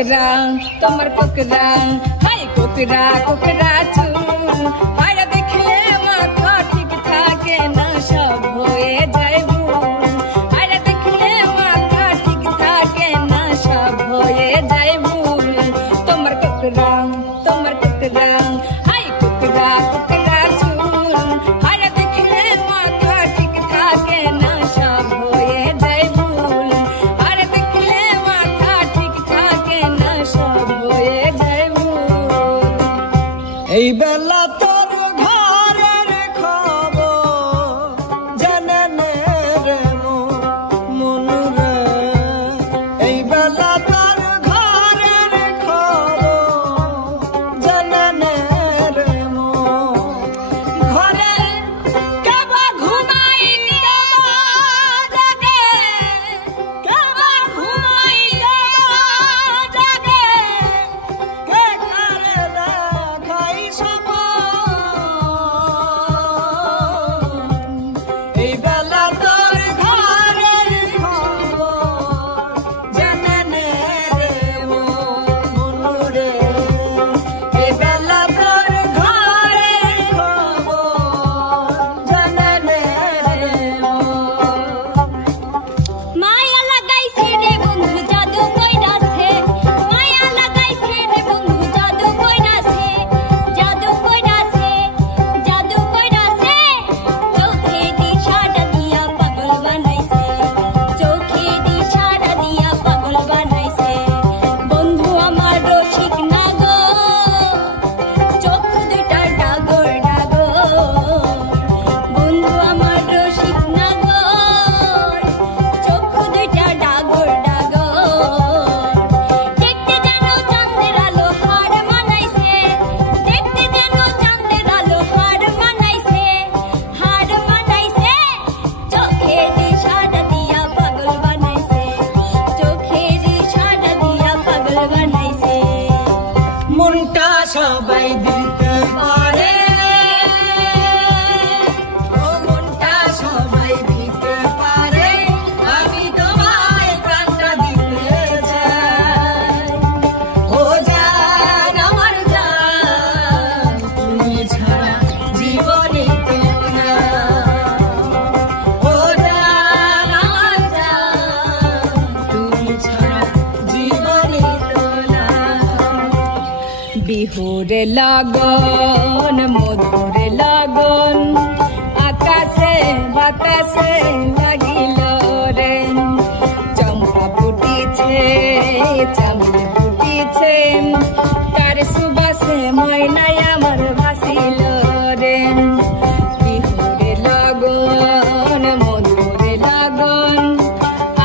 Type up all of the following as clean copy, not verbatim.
कोकरा तुम्हार कोकरा हाय कोकरा कोकरा चूल हाय देखले माथा ठीक ठाके ना सब होए जाइबू हाय देखले माथा ठीक ठाके ना सब होए जाइबू तुम्हार कोकरा हाय कोकरा कोकरा चूल हाय देखले माथा ठीक ठाके ना सब होए जाइबू हाय देखले माथा ठीक ठाके ना सब होए जाइबू এই বেলা তোর ঘরের খবর জানে রে মন রে এই বেলা তোর ঘরের খবর জানে রে ঘরে কেবা ঘুমাই কেবা জাগে কেবা ঘুমাই কেবা জাগে কে করে দেখাই এই বেলা তোর ঘরের খবর জানে রে মন রে এই বেলা তোর ঘরের খবর জানে রে মায়া লাগাইছে রে বন্ধু জাদু কইরাছে মায়া লাগাইছে রে বন্ধু জাদু কইরাছে জাদু কইরাছে চোখে দিশাটা দিয়া পাগল বানাইছে চোখে দিশাটা দিয়া পাগল বানাইছে বন্ধু আমার রসিক না গো চোখ দুইটা ডাগর ডাগর বন্ধু আমার রসিক না গো চোখ দুইটা ডাগর ডাগর দেখতে যেন চাঁদের আলো হার মানাইছে দেখতে যেন চাঁদের আলো হার মানাইছে চোখে দিশাটা দিয়া পাগল বানাইছে চোখে দিশাটা দিয়া পাগল বানাইছে মনটা সবাই দিতে পারে ও মনটা সবাই দিতে পারে আমি তোমায় প্রাণটা দিতে চাই ও জান আমার জান তুমি ছাড়া জীবনে তো না ও জান আমার জান তুমি ছাড়া জীবনে তো না বিহুরে লগন মধুরে লগন আকাশে বাতাসে লাগিল রে চম্পা ফুটিছে চামেলি ফুটিছে তার সুবাসে ময়নায় আমার ভাসিল রে বিহুরে লগন মধুরে লগন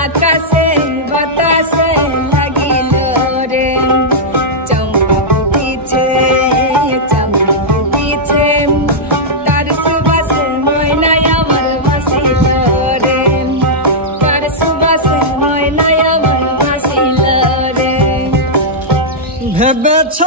আকাশে বাতাসে লাগিল রে চম্পা ফুটিছে চামেলি ফুটিছে তার সুবাসে ময়নায় আমার ভাসিল রে তার সুবাসে ময়নায় আমার ভাসিল রে ভেবেছ